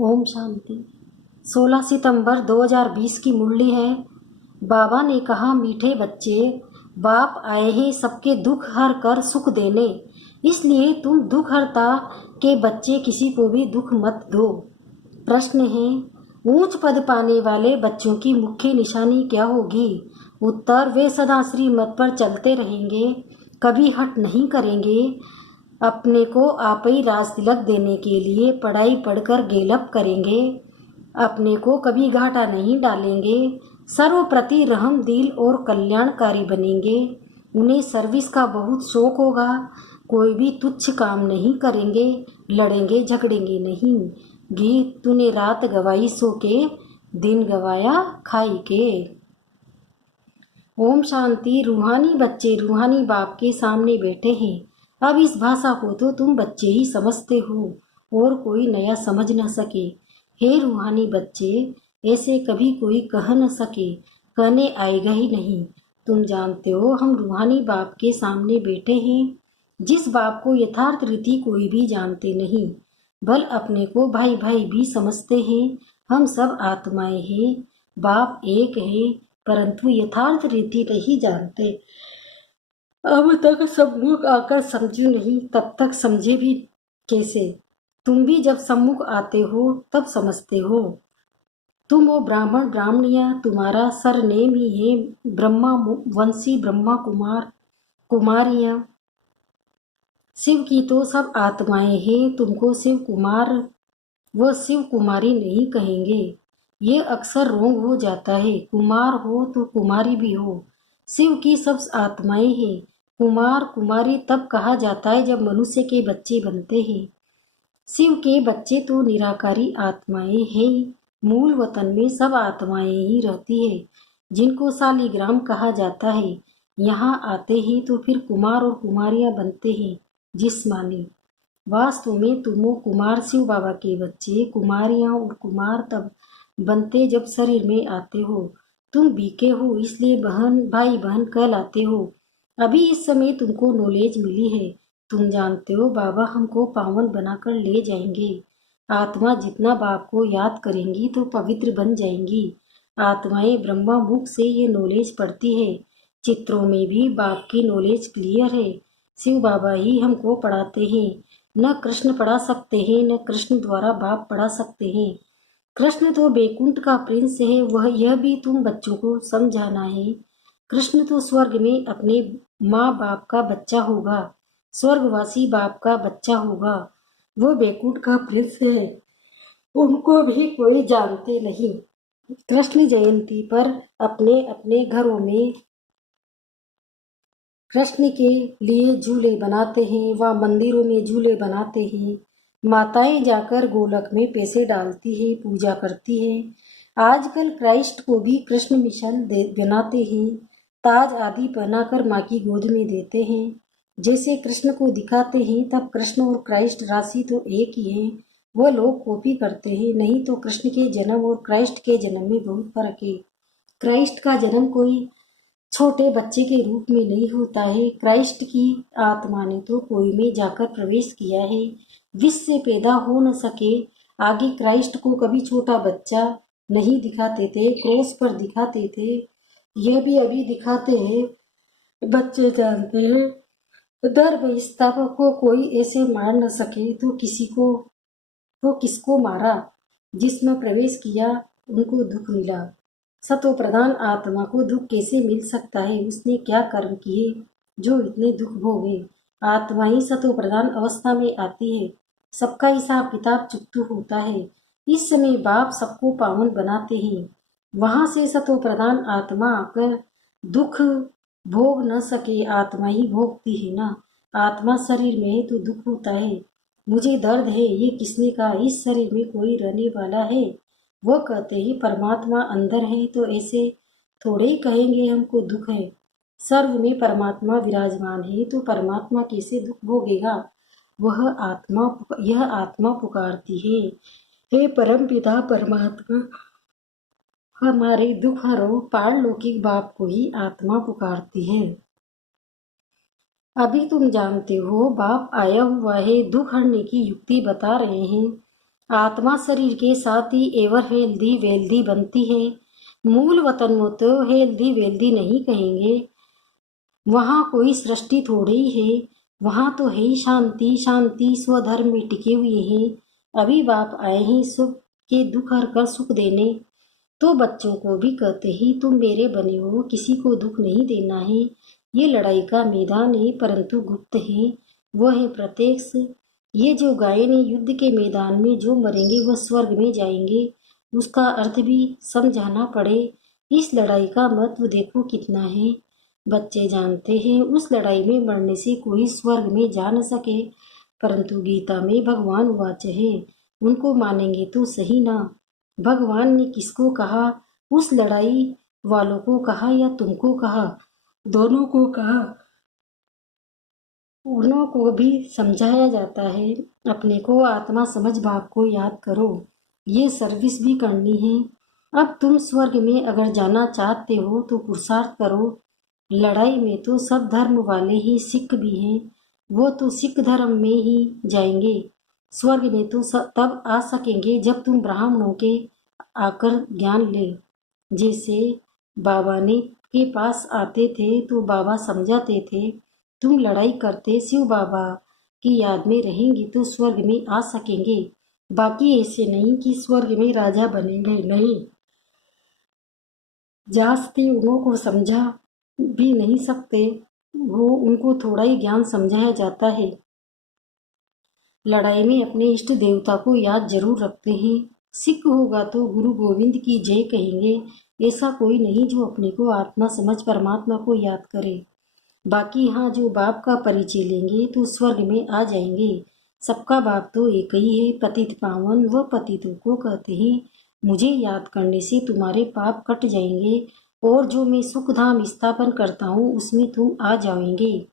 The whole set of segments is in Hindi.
ओम शांति। 16 सितंबर 2020 की मुरली है। बाबा ने कहा, मीठे बच्चे, बाप आए हैं सबके दुख हर कर सुख देने, इसलिए तुम दुख हरता के बच्चे किसी को भी दुख मत दो। प्रश्न है, ऊंच पद पाने वाले बच्चों की मुख्य निशानी क्या होगी? उत्तर, वे सदा श्रीमत पर चलते रहेंगे, कभी हट नहीं करेंगे, अपने को आप ही राज तिलक देने के लिए पढ़ाई पढ़कर गेलप करेंगे, अपने को कभी घाटा नहीं डालेंगे, सर्वप्रति रहम दिल और कल्याणकारी बनेंगे, उन्हें सर्विस का बहुत शौक होगा, कोई भी तुच्छ काम नहीं करेंगे, लड़ेंगे झगड़ेंगे नहीं। गीत, तूने रात गवाई सो के, दिन गवाया खाई के। ओम शांति। रूहानी बच्चे रूहानी बाप के सामने बैठे हैं। अब इस भाषा को तो तुम बच्चे ही समझते हो और कोई नया समझ न सके। हे रूहानी बच्चे, ऐसे कभी कोई कह न सके, कहने आएगा ही नहीं। तुम जानते हो हम रूहानी बाप के सामने बैठे हैं, जिस बाप को यथार्थ रीति कोई भी जानते नहीं, बल अपने को भाई भाई भी समझते हैं। हम सब आत्माएं हैं, बाप एक है, परंतु यथार्थ रीति नहीं जानते। अब तक सम्मुख आकर समझू नहीं, तब तक समझे भी कैसे? तुम भी जब सम्मुख आते हो तब समझते हो। तुम हो ब्राह्मण ब्राह्मणिया, तुम्हारा सरनेम ही है ब्रह्मा वंशी, ब्रह्मा कुमार कुमारियां। शिव की तो सब आत्माएं हैं, तुमको शिव कुमार व शिव कुमारी नहीं कहेंगे, ये अक्सर रोंग हो जाता है। कुमार हो तो कुमारी भी हो। शिव की सब आत्माएं हैं। कुमार कुमारी तब कहा जाता है जब मनुष्य के बच्चे बनते हैं। शिव के बच्चे तो निराकारी आत्माएं हैं। मूल वतन में सब आत्माएं ही रहती है, जिनको शालिग्राम कहा जाता है। यहाँ आते हैं तो फिर कुमार और कुमारियां बनते हैं जिस्मानी। वास्तव में तुम हो कुमार शिव बाबा के बच्चे। कुमारियां और कुमार तब बनते जब शरीर में आते हो। तुम बीके हो, इसलिए बहन भाई बहन कहलाते हो। अभी इस समय तुमको नॉलेज मिली है। तुम जानते हो बाबा हमको पावन बनाकर ले जाएंगे। आत्मा जितना बाप को याद करेंगी तो पवित्र बन जाएंगी। आत्माएं ब्रह्मा मुख से ये नॉलेज पढ़ती है। चित्रों में भी बाप की नॉलेज क्लियर है। शिव बाबा ही हमको पढ़ाते हैं। न कृष्ण पढ़ा सकते हैं, न कृष्ण द्वारा बाप पढ़ा सकते हैं। कृष्ण तो बैकुंठ का प्रिंस है, वह यह भी तुम बच्चों को समझाना है। कृष्ण तो स्वर्ग में अपने माँ बाप का बच्चा होगा, स्वर्गवासी बाप का बच्चा होगा। वो बैकुंठ का प्रिंस है, उनको भी कोई जानते नहीं। कृष्ण जयंती पर अपने अपने घरों में कृष्ण के लिए झूले बनाते हैं, व मंदिरों में झूले बनाते हैं। माताएं जाकर गोलक में पैसे डालती है, पूजा करती है। आजकल क्राइस्ट को भी कृष्ण मिशन बनाते हैं, ताज आदि पहनाकर माँ की गोद में देते हैं। जैसे कृष्ण को दिखाते हैं, तब कृष्ण और क्राइस्ट राशि तो एक ही है। वह लोग कॉपी करते हैं, नहीं तो कृष्ण के जन्म और क्राइस्ट के जन्म में बहुत फर्क है। क्राइस्ट का जन्म कोई छोटे बच्चे के रूप में नहीं होता है। क्राइस्ट की आत्मा ने तो कोई में जाकर प्रवेश किया है। विष से पैदा हो न सके। आगे क्राइस्ट को कभी छोटा बच्चा नहीं दिखाते थे, क्रॉस पर दिखाते थे। यह भी अभी दिखाते हैं। बच्चे जानते हैं, धर्म स्थापक को कोई ऐसे मार न सके तो किसको मारा? जिसमें प्रवेश किया उनको दुख मिला। सतो प्रधान आत्मा को दुख कैसे मिल सकता है? उसने क्या कर्म किए जो इतने दुख भोगे? आत्मा ही सतो प्रधान अवस्था में आती है, सबका हिसाब किताब चुकतू होता है। इस समय बाप सबको पावन बनाते हैं। वहां से सतो प्रधान आत्मा आकर दुख भोग न सके, आत्मा ही भोगती है ना। आत्मा शरीर में है तो दुख होता है। मुझे दर्द है, ये किसने कहा? इस शरीर में कोई रहने वाला है? वह कहते ही परमात्मा अंदर है, तो ऐसे थोड़े ही कहेंगे हमको दुख है। सर्व में परमात्मा विराजमान है, तो परमात्मा कैसे दुख भोगेगा? यह आत्मा पुकारती है, हे परम पिता परमात्मा, हमारे दुख हरो। पारलौकिक बाप को ही आत्मा पुकारती है। अभी तुम जानते हो बाप आया हुआ है, दुख हरने की युक्ति बता रहे हैं। आत्मा शरीर के साथ ही एवर हेल्दी वेल्दी बनती है। मूल वतन में तो हेल्दी वेल्दी नहीं कहेंगे, वहाँ कोई सृष्टि थोड़ी है, वहाँ तो है ही शांति शांति, स्वधर्म में टिके हुए हैं। अभी बाप आए हैं सुख के दुख हर कर सुख देने, तो बच्चों को भी कहते ही तुम मेरे बने हो, किसी को दुख नहीं देना है। ये लड़ाई का मैदान है परंतु गुप्त है, वो है प्रत्यक्ष। ये जो गायन है युद्ध के मैदान में जो मरेंगे वह स्वर्ग में जाएंगे, उसका अर्थ भी समझाना पड़े। इस लड़ाई का महत्व देखो कितना है। बच्चे जानते हैं उस लड़ाई में मरने से कोई स्वर्ग में जा न सके, परंतु गीता में भगवान वाच है, उनको मानेंगे तो सही ना। भगवान ने किसको कहा? उस लड़ाई वालों को कहा या तुमको कहा? दोनों को कहा। उन्हों को भी समझाया जाता है। अपने को आत्मा समझ बाप को याद करो, ये सर्विस भी करनी है। अब तुम स्वर्ग में अगर जाना चाहते हो तो पुरुषार्थ करो। लड़ाई में तो सब धर्म वाले ही सिख भी हैं, वो तो सिख धर्म में ही जाएंगे। स्वर्ग में तो तब आ सकेंगे जब तुम ब्राह्मणों के आकर ज्ञान ले। जैसे बाबा ने के पास आते थे तो बाबा समझाते थे, तुम लड़ाई करते शिव बाबा की याद में रहेंगे तो स्वर्ग में आ सकेंगे। बाकी ऐसे नहीं कि स्वर्ग में राजा बनेंगे, नहीं। जास्ती उन्हों को समझा भी नहीं सकते, वो उनको थोड़ा ही ज्ञान समझाया जाता है। लड़ाई में अपने इष्ट देवता को याद जरूर रखते हैं। सिख होगा तो गुरु गोविंद की जय कहेंगे। ऐसा कोई नहीं जो अपने को आत्मा समझ परमात्मा को याद करे। बाकी हाँ, जो बाप का परिचय लेंगे तो स्वर्ग में आ जाएंगे। सबका बाप तो एक ही है, पतित पावन। वह पतितों को कहते हैं मुझे याद करने से तुम्हारे पाप कट जाएंगे, और जो मैं सुख धाम स्थापन करता हूँ उसमें तुम आ जाओगे।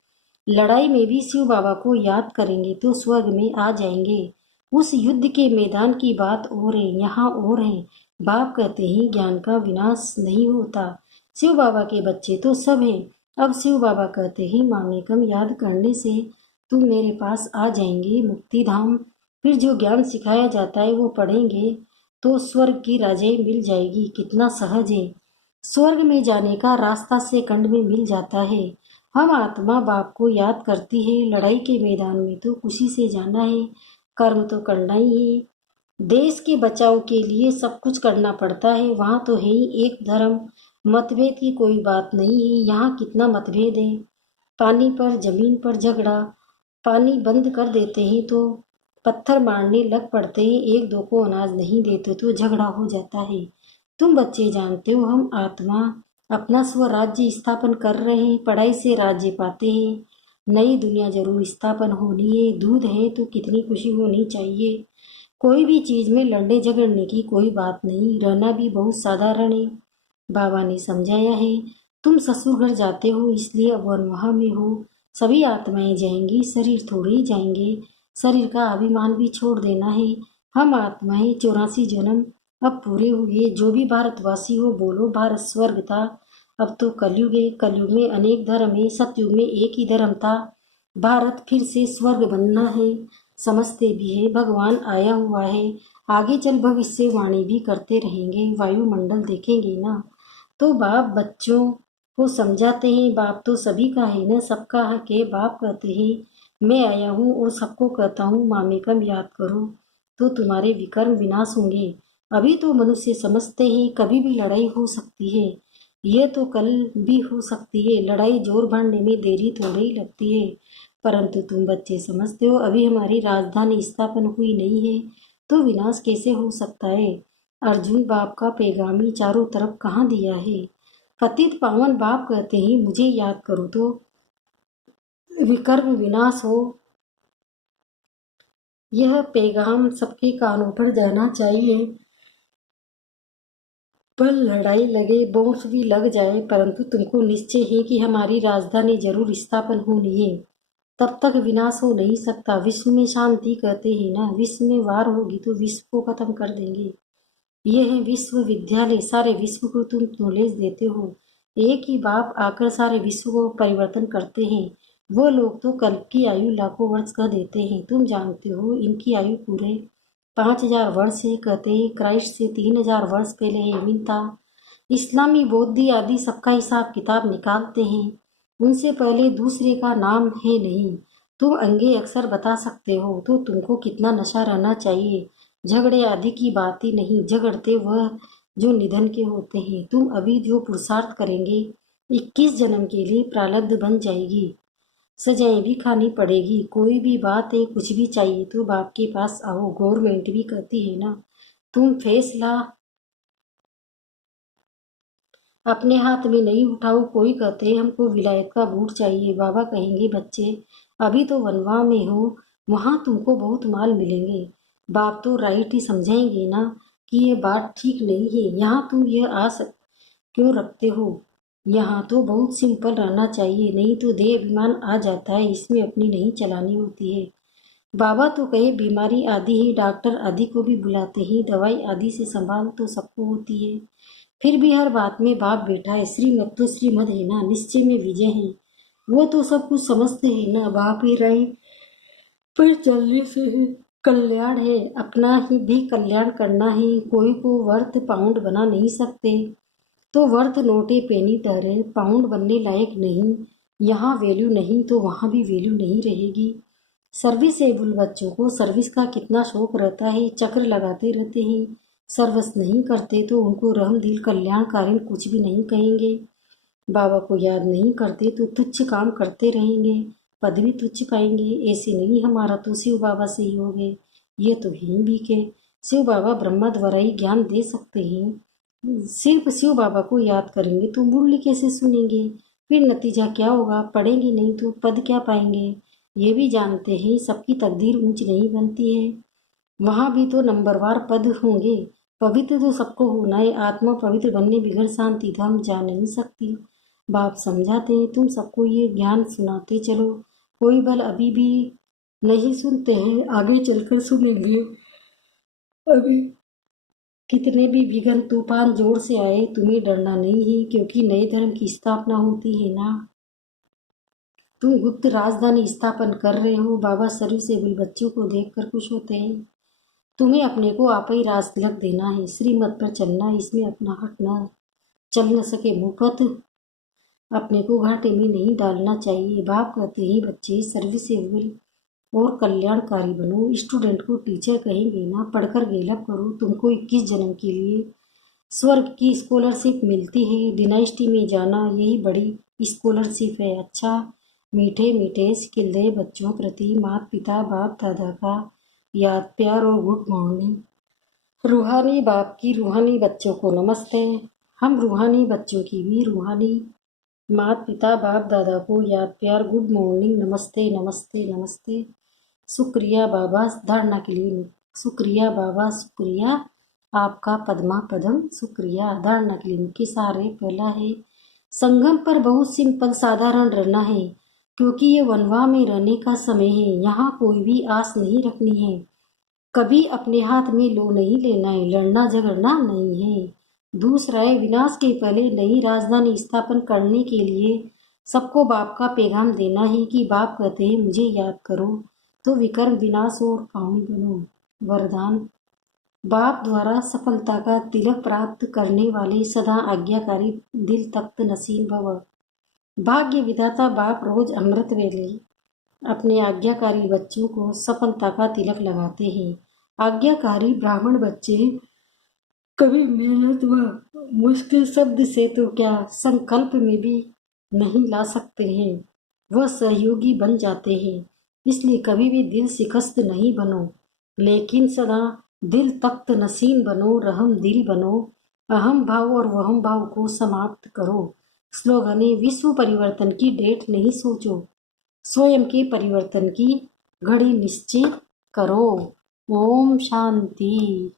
लड़ाई में भी शिव बाबा को याद करेंगे तो स्वर्ग में आ जाएंगे। उस युद्ध के मैदान की बात और है, यहाँ और है। बाप कहते हैं ज्ञान का विनाश नहीं होता। शिव बाबा के बच्चे तो सब हैं। अब शिव बाबा कहते हैं मामेकम याद करने से तुम मेरे पास आ जाएंगे मुक्ति धाम। फिर जो ज्ञान सिखाया जाता है वो पढ़ेंगे तो स्वर्ग की राजाई मिल जाएगी। कितना सहज है। स्वर्ग में जाने का रास्ता से कंड में मिल जाता है। हम आत्मा बाप को याद करती है। लड़ाई के मैदान में तो खुशी से जाना है, कर्म तो करना ही है। देश के बचाव के लिए सब कुछ करना पड़ता है। वहाँ तो है ही एक धर्म, मतभेद की कोई बात नहीं है। यहाँ कितना मतभेद है। पानी पर जमीन पर झगड़ा, पानी बंद कर देते हैं तो पत्थर मारने लग पड़ते हैं। एक दो को अनाज नहीं देते तो झगड़ा हो जाता है। तुम बच्चे जानते हो हम आत्मा अपना स्वराज्य स्थापन कर रहे हैं। पढ़ाई से राज्य पाते हैं। नई दुनिया जरूर स्थापन होनी है। दूध है तो कितनी खुशी होनी चाहिए। कोई भी चीज में लड़ने झगड़ने की कोई बात नहीं, रहना भी बहुत साधारण है। बाबा ने समझाया है तुम ससुर घर जाते हो इसलिए अब वहाँ में हो। सभी आत्माएं जाएंगी, शरीर थोड़े ही जाएंगे। शरीर का अभिमान भी छोड़ देना है। हम आत्माएं 84 जन्म अब पूरे हुए। जो भी भारतवासी हो बोलो भारत स्वर्ग था। अब तो कलयुग है। कलयुग में अनेक धर्म है, सतयुग में एक ही धर्म था। भारत फिर से स्वर्ग बनना है। समझते भी है भगवान आया हुआ है। आगे चल भविष्यवाणी भी करते रहेंगे। वायुमंडल देखेंगे ना तो बाप बच्चों को समझाते हैं। बाप तो सभी का है ना, सबका हक है। बाप कहते हैं मैं आया हूँ और सबको कहता हूँ मामेकम याद करो तो तुम्हारे विकर्म विनाश होंगे। अभी तो मनुष्य समझते हैं कभी भी लड़ाई हो सकती है। ये तो कल भी हो सकती है। लड़ाई जोर बढ़ने में देरी थोड़ी ही लगती है। परंतु तुम बच्चे समझते हो अभी हमारी राजधानी स्थापन हुई नहीं है तो विनाश कैसे हो सकता है। अर्जुन बाप का पैगामी चारों तरफ कहाँ दिया है। पतित पावन बाप कहते हैं मुझे याद करो तो विकर्म विनाश हो। यह पैगाम सबके कानों पर जाना चाहिए। पर लड़ाई लगे, बोझ भी लग जाए, परंतु तुमको निश्चय है कि हमारी राजधानी जरूर स्थापन होनी है। तब तक विनाश हो नहीं सकता। विश्व में शांति कहते हैं ना, विश्व में वार होगी तो विश्व को खत्म कर देंगे। यह है विश्वविद्यालय। सारे विश्व को तुम नॉलेज देते हो। एक ही बाप आकर सारे विश्व को परिवर्तन करते हैं। वो लोग तो कल्प की आयु लाखों वर्ष का देते हैं। तुम जानते हो इनकी आयु पूरे 5000 वर्ष है, कहते हैं क्राइस्ट से 3000 वर्ष पहले हेमिन था। इस्लामी, बौद्धी आदि सबका हिसाब किताब निकालते हैं, उनसे पहले दूसरे का नाम है नहीं। तुम अंगे अक्सर बता सकते हो तो तुमको कितना नशा रहना चाहिए। झगड़े आदि की बात ही नहीं, झगड़ते वह जो निधन के होते हैं। तुम अभी जो पुरुषार्थ करेंगे 21 जन्म के लिए प्रारब्ध बन जाएगी, सजाएं भी खानी पड़ेगी। कोई भी बात है, कुछ भी चाहिए तो बाप के पास आओ, गवर्नमेंट भी कहती है ना। तुम फैसला अपने हाथ में नहीं उठाओ। कोई कहते हैं हमको विलायत का बूट चाहिए, बाबा कहेंगे बच्चे अभी तो वनवा में हो, वहाँ तुमको बहुत माल मिलेंगे। बाप तो राइट ही समझाएंगे ना कि ये बात ठीक नहीं है, यहाँ तुम ये आस क्यों रखते हो। यहाँ तो बहुत सिंपल रहना चाहिए, नहीं तो देह अभिमान आ जाता है, इसमें अपनी नहीं चलानी होती है। बाबा तो कहे बीमारी आदि ही डॉक्टर आदि को भी बुलाते ही, दवाई आदि से संभाल तो सबको होती है। फिर भी हर बात में बाप बैठा है, श्रीमत तो श्रीमत है ना, निश्चय में विजय है। वो तो सब कुछ समझते हैं ना, बाप ही राय पर चलने से है कल्याण है, अपना ही भी कल्याण करना है। कोई को वर्थ पाउंड बना नहीं सकते तो वर्थ नोटे पेनी ठहरे, पाउंड बनने लायक नहीं। यहाँ वैल्यू नहीं तो वहाँ भी वैल्यू नहीं रहेगी। सर्विसेबल बच्चों को सर्विस का कितना शौक रहता है, चक्र लगाते रहते हैं। सर्विस नहीं करते तो उनको रहम दिल कल्याणकारी कुछ भी नहीं कहेंगे। बाबा को याद नहीं करते तो तुच्छ काम करते रहेंगे, पद भी तुच्छ पाएंगे। ऐसे नहीं हमारा तो शिव बाबा से ही हो गए, ये तो ही भी के शिव बाबा ब्रह्मा द्वारा ही ज्ञान दे सकते हैं। सिर्फ शिव बाबा को याद करेंगे तो मुरली कैसे सुनेंगे, फिर नतीजा क्या होगा, पढ़ेंगे नहीं तो पद क्या पाएंगे। ये भी जानते हैं सबकी तकदीर ऊंच नहीं बनती है, वहाँ भी तो नंबरवार पद होंगे। पवित्र तो सबको होना है, आत्मा पवित्र बनने बिगड़ शांति धाम जा नहीं सकती। बाप समझाते हैं, तुम सबको ये ज्ञान सुनाते चलो। कोई बल अभी भी नहीं सुनते हैं, आगे चलकर सुनेंगे। अभी कितने भी विघ्न तूफान जोर से आए, तुम्हें डरना नहीं है, क्योंकि नए धर्म की स्थापना होती है ना। तुम गुप्त राजधानी स्थापन कर रहे हो। बाबा शरीर से भी बच्चों को देखकर खुश होते हैं। तुम्हें अपने को आप ही राज तिलक देना है, श्रीमत पर चलना है, इसमें अपना हटना चल न सके मुफत, अपने को घाटे में नहीं डालना चाहिए। बाप कहते हैं बच्चे सर्विसेबल और कल्याणकारी बनो। स्टूडेंट को टीचर कहेंगे ना, पढ़कर गेलप करो। तुमको 21 जन्म के लिए स्वर्ग की स्कॉलरशिप मिलती है, डिनाइस्टी में जाना यही बड़ी स्कॉलरशिप है। अच्छा, मीठे मीठे स्किल दे बच्चों प्रति माता पिता बाप दादा का याद प्यार और गुड मॉर्निंग। रूहानी बाप की रूहानी बच्चों को नमस्ते। हम रूहानी बच्चों की भी रूहानी माता पिता बाप दादा को याद प्यार गुड मॉर्निंग, नमस्ते नमस्ते नमस्ते। शुक्रिया बाबा धारणा के लिए, शुक्रिया बाबा, शुक्रिया आपका पद्मा पदम, शुक्रिया धारणा के लिए। के सारे पहला है संगम पर बहुत सिंपल साधारण रहना है, क्योंकि ये वनवा में रहने का समय है। यहाँ कोई भी आस नहीं रखनी है, कभी अपने हाथ में लो नहीं लेना है, लड़ना झगड़ना नहीं है। दूसरा है विनाश के पहले नई राजधानी स्थापन करने के लिए सबको बाप का पैगाम देना है कि बाप कहते हैं मुझे याद करो तो विकर्म विनाश और पावन बनो। वरदान, बाप द्वारा सफलता का तिलक प्राप्त करने वाले सदा आज्ञाकारी दिल तख्त नसीब भव। भाग्य विधाता बाप रोज अमृत वेले अपने आज्ञाकारी बच्चों को सफलता का तिलक लगाते हैं। आज्ञाकारी ब्राह्मण बच्चे कभी मेहनत व मुश्किल शब्द से तो क्या संकल्प में भी नहीं ला सकते हैं, वह सहयोगी बन जाते हैं। इसलिए कभी भी दिल शिकस्त नहीं बनो, लेकिन सदा दिल तख्त नसीन बनो, रहम दिल बनो। अहम भाव और वहम भाव को समाप्त करो। स्लोगन है, विश्व परिवर्तन की डेट नहीं सोचो, स्वयं के परिवर्तन की घड़ी निश्चित करो। ओम शांति।